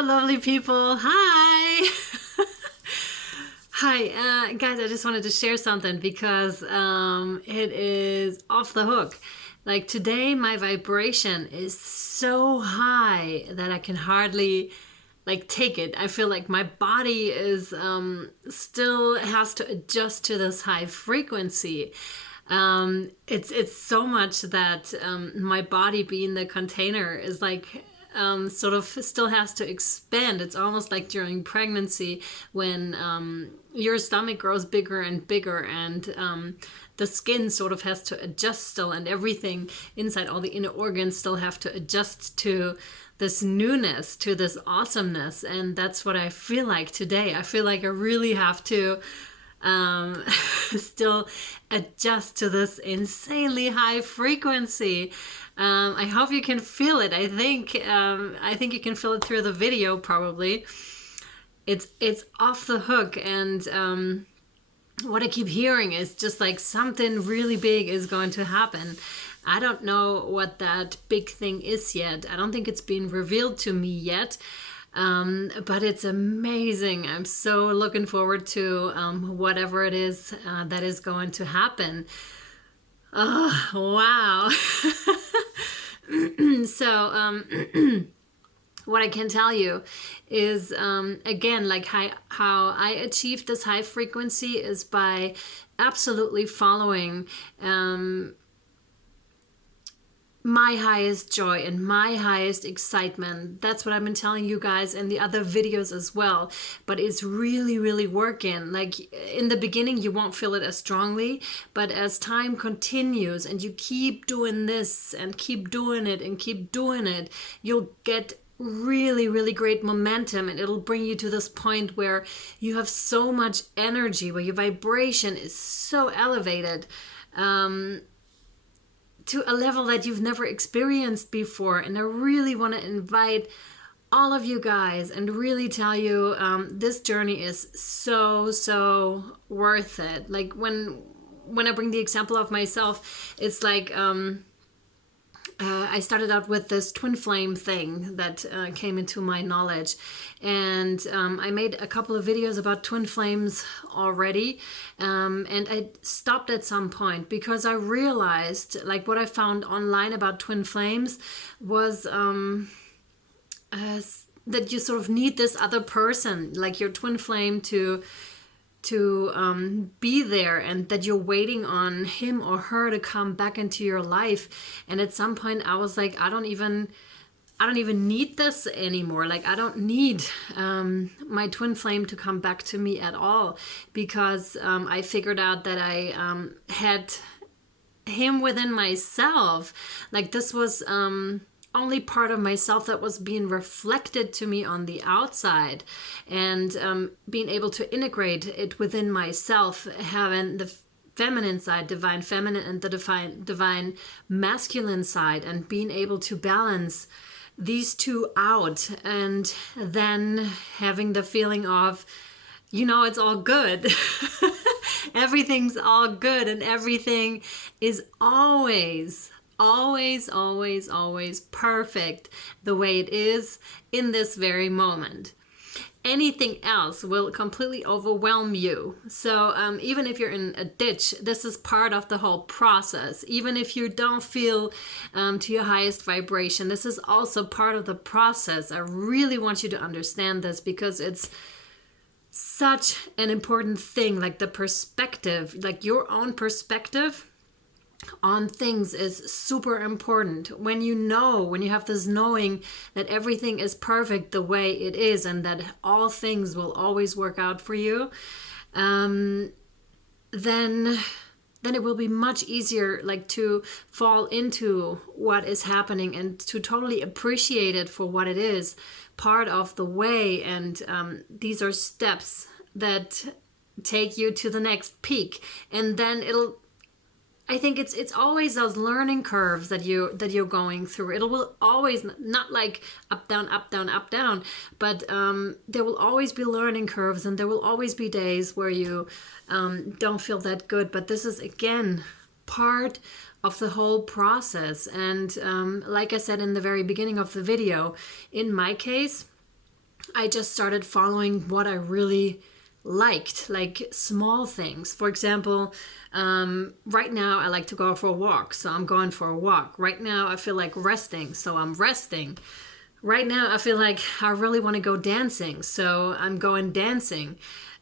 Hello, lovely people. Hi. Hi, guys, I just wanted to share something because it is off the hook. Like today, my vibration is so high that I can hardly take it. I feel like my body is still has to adjust to this high frequency. It's so much that my body being the container is like sort of still has to expand. It's almost like during pregnancy when your stomach grows bigger and bigger, and the skin sort of has to adjust still, and everything inside, all the inner organs still have to adjust to this newness, to this awesomeness. And that's what I feel like today. I feel like I really have to still adjust to this insanely high frequency. I hope you can feel it. I think you can feel it through the video. Probably it's off the hook, and what I keep hearing is just like something really big is going to happen. I don't know what that big thing is yet. I don't think it's been revealed to me yet. But it's amazing. I'm so looking forward to whatever it is that is going to happen. Oh, wow. So, what I can tell you is, again, like how I achieved this high frequency is by absolutely following my highest joy and my highest excitement. That's what I've been telling you guys in the other videos as well. But it's really, really working. Like in the beginning, you won't feel it as strongly, but as time continues and you keep doing this and keep doing it and keep doing it, you'll get really, really great momentum, and it'll bring you to this point where you have so much energy, where your vibration is so elevated. To a level that you've never experienced before. And I really want to invite all of you guys and really tell you this journey is so worth it. Like when I bring the example of myself, it's like I started out with this twin flame thing that came into my knowledge, and I made a couple of videos about twin flames already, and I stopped at some point because I realized, like, what I found online about twin flames was that you sort of need this other person, like your twin flame, to be there, and that you're waiting on him or her to come back into your life. And at some point I was like, I don't even need this anymore. Like, I don't need my twin flame to come back to me at all, because I figured out that I had him within myself. Like, this was only part of myself that was being reflected to me on the outside, and being able to integrate it within myself, having the feminine side, divine feminine, and the divine masculine side, and being able to balance these two out, and then having the feeling of, it's all good. Everything's all good, and everything is always perfect the way it is in this very moment. Anything else will completely overwhelm you. So even if you're in a ditch, this is part of the whole process. Even if you don't feel to your highest vibration, this is also part of the process. I really want you to understand this, because it's such an important thing. Like the perspective, like your own perspective on things is super important. When you have this knowing that everything is perfect the way it is, and that all things will always work out for you, then it will be much easier, like, to fall into what is happening and to totally appreciate it for what it is, part of the way. And these are steps that take you to the next peak, and then I think it's always those learning curves that you're going through. It will always, not like up down, but there will always be learning curves, and there will always be days where you don't feel that good. But this is, again, part of the whole process. And like I said in the very beginning of the video, in my case, I just started following what I really liked, like small things. For example, right now I like to go for a walk, so I'm going for a walk. Right now I feel like resting, so I'm resting. Right now I feel like I really want to go dancing, so I'm going dancing.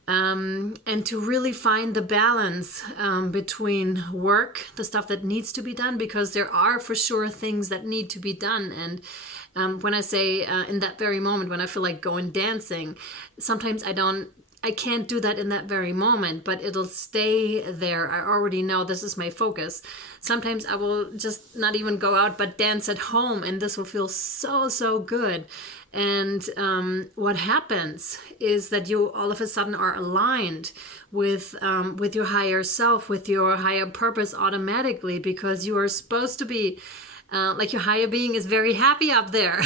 And to really find the balance between work, the stuff that needs to be done, because there are for sure things that need to be done. And when I say in that very moment, when I feel like going dancing, sometimes I can't do that in that very moment, but it'll stay there. I already know this is my focus. Sometimes I will just not even go out, but dance at home, and this will feel so, so good. And what happens is that you all of a sudden are aligned with your higher self, with your higher purpose automatically, because you are supposed to be like your higher being is very happy up there.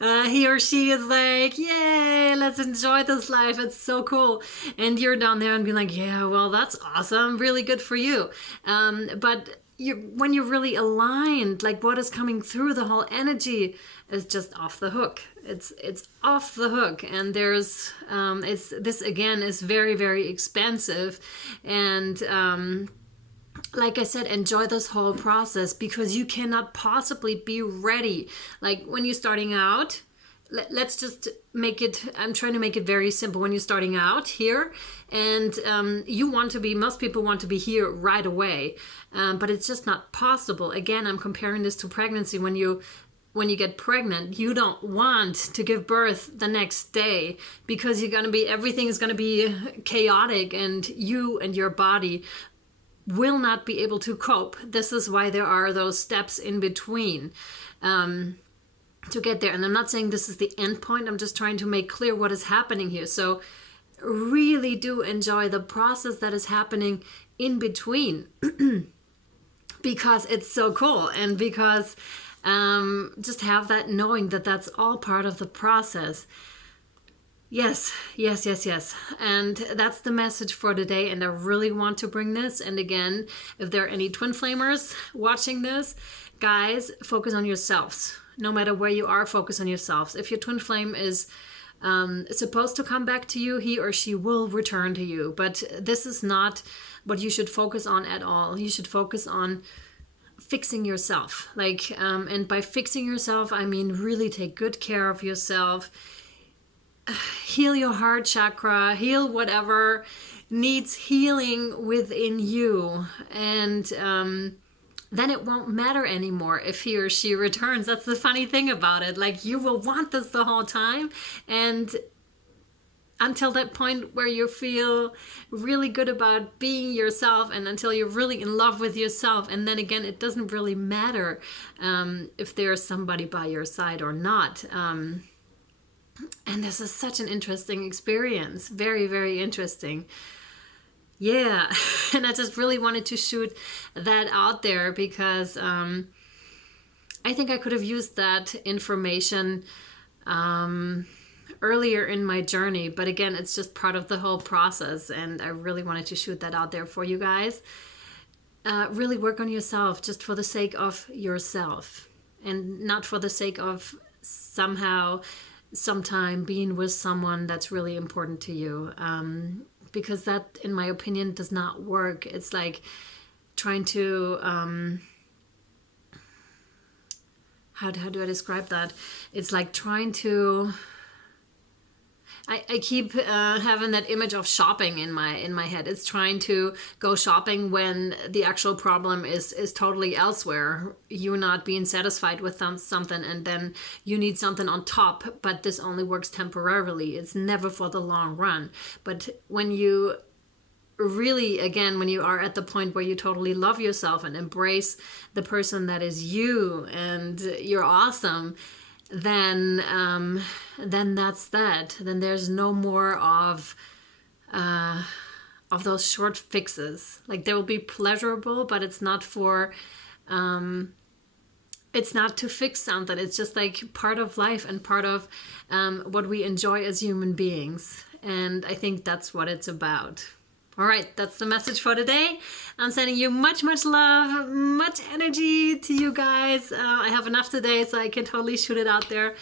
He or she is like, yay, let's enjoy this life. It's so cool. And you're down there and being like, yeah, well, that's awesome. Really good for you. But when you're really aligned, like what is coming through, the whole energy is just off the hook. It's off the hook. And there's, this again is very, very expansive. And, like I said, enjoy this whole process, because you cannot possibly be ready. Like when you're starting out, let's just make it, I'm trying to make it very simple. When you're starting out here and you want to be, most people want to be here right away, but it's just not possible. Again, I'm comparing this to pregnancy. When you get pregnant, you don't want to give birth the next day, because everything is going to be chaotic, and you and your body will not be able to cope. This is why there are those steps in between to get there. And I'm not saying this is the end point. I'm just trying to make clear what is happening here. So really do enjoy the process that is happening in between because it's so cool. And because just have that knowing that that's all part of the process. Yes. And that's the message for today. And I really want to bring this. And again, if there are any twin flamers watching this, guys, focus on yourselves. No matter where you are, focus on yourselves. If your twin flame is supposed to come back to you, he or she will return to you. But this is not what you should focus on at all. You should focus on fixing yourself. And by fixing yourself, I mean really take good care of yourself. Heal your heart chakra, heal whatever needs healing within you. And then it won't matter anymore if he or she returns. That's the funny thing about it. Like, you will want this the whole time. And until that point where you feel really good about being yourself, and until you're really in love with yourself. And then again, it doesn't really matter if there's somebody by your side or not. And this is such an interesting experience. Very, very interesting. Yeah. And I just really wanted to shoot that out there because I think I could have used that information earlier in my journey. But again, it's just part of the whole process. And I really wanted to shoot that out there for you guys. Really work on yourself just for the sake of yourself, and not for the sake of sometime being with someone that's really important to you, because that, in my opinion, does not work. It's like trying to how do I describe that? It's like trying to I keep having that image of shopping in my head. It's trying to go shopping when the actual problem is totally elsewhere. You're not being satisfied with something, and then you need something on top, but this only works temporarily. It's never for the long run. But when you really, again, when you are at the point where you totally love yourself and embrace the person that is you, and you're awesome, then that's that. Then there's no more of those short fixes. Like, they will be pleasurable, but it's not for it's not to fix something. It's just like part of life and part of what we enjoy as human beings. And I think that's what it's about. All right, that's the message for today. I'm sending you much, much love, much energy to you guys. I have enough today, so I can totally shoot it out there.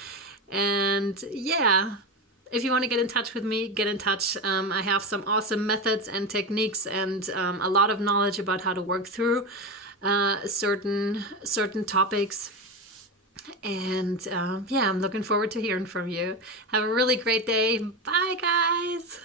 And yeah, if you want to get in touch with me, get in touch. I have some awesome methods and techniques and a lot of knowledge about how to work through certain topics. And yeah, I'm looking forward to hearing from you. Have a really great day. Bye, guys.